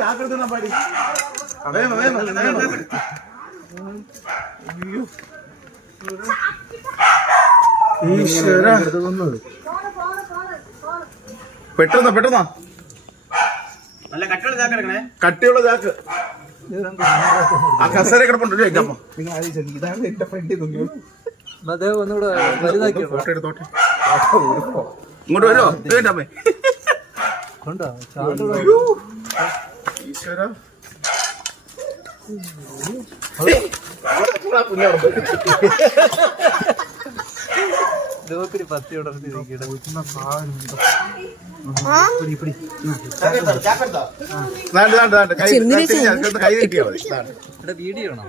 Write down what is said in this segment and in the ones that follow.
ചാക്കെടുത്തുന്ന പാടി വേണം വേണം പെട്ടെന്ന് പെട്ടെന്നാ നല്ല കട്ടിയുള്ള ചാക്ക് എടുക്കണേ. കട്ടിയുള്ള ചാക്ക് ആ കസേര കിടപ്പുണ്ട്. ഇതാണ് എന്റെ ഫ്രണ്ട് ഫോട്ടോ എടുത്തോട്ടെ. ഇങ്ങോട്ട് വരുമോ? കേട്ടമ്മേ ഈശ്വര പത്തി ഉടർത്തിരിക്കട്ടെ കൈ കിട്ടിയാ മതി. വീഡിയോ ആണോ?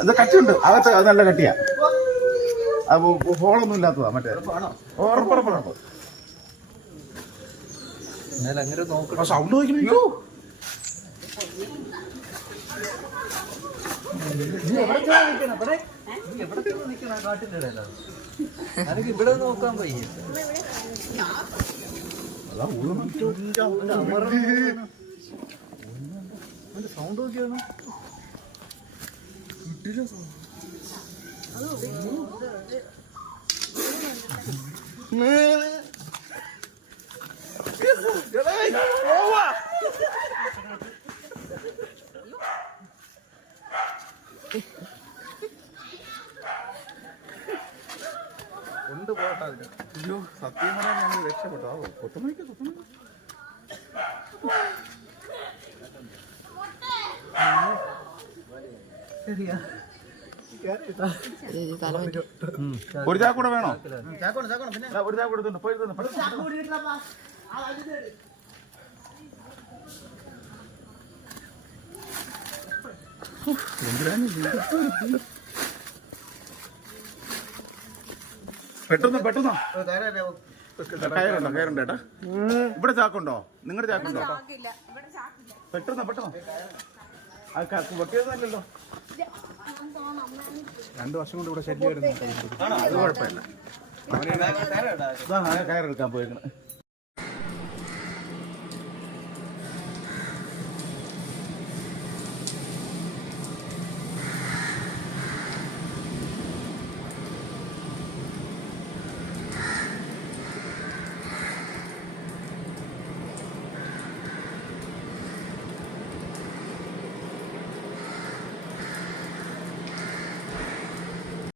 അത് കട്ടിയുണ്ട് അകത്ത്. അത് നല്ല കട്ടിയാ. അത് ഹോളൊന്നും ഇല്ലാത്തതാ. മറ്റേ ഉറപ്പുറപ്പുറപ്പ് അങ്ങനെ നോക്കണം. സൗണ്ട് നോക്കിയോ? എനിക്ക് ഇവിടെ നോക്കാൻ വയ്യ. സൗണ്ട് നോക്കിയാണ്. കൊണ്ടുപോട്ടെ. അയ്യോ സത്യം പറയാൻ ഞങ്ങൾ രക്ഷപ്പെട്ടു. കൊത്തുമണിക്ക് ഒരു ചാക്കൂടെ വേണോ? ഒരു ചാക്കൂടെ പെട്ടെന്ന് പെട്ടെന്നോ. കയറുണ്ടോ? കയറുണ്ട് ഏട്ടാ. ഇവിടെ ചാക്കുണ്ടോ? നിങ്ങളുടെ ചാക്കുണ്ടോ? പെട്ടെന്ന് പെട്ടെന്നോ. വെട്ടിയതല്ലോ. 2 വർഷം കൊണ്ട് ഇവിടെ ശല്യം വരുന്നു. അത് കുഴപ്പമില്ല. കയറെടുക്കാൻ പോയിരിക്കണം.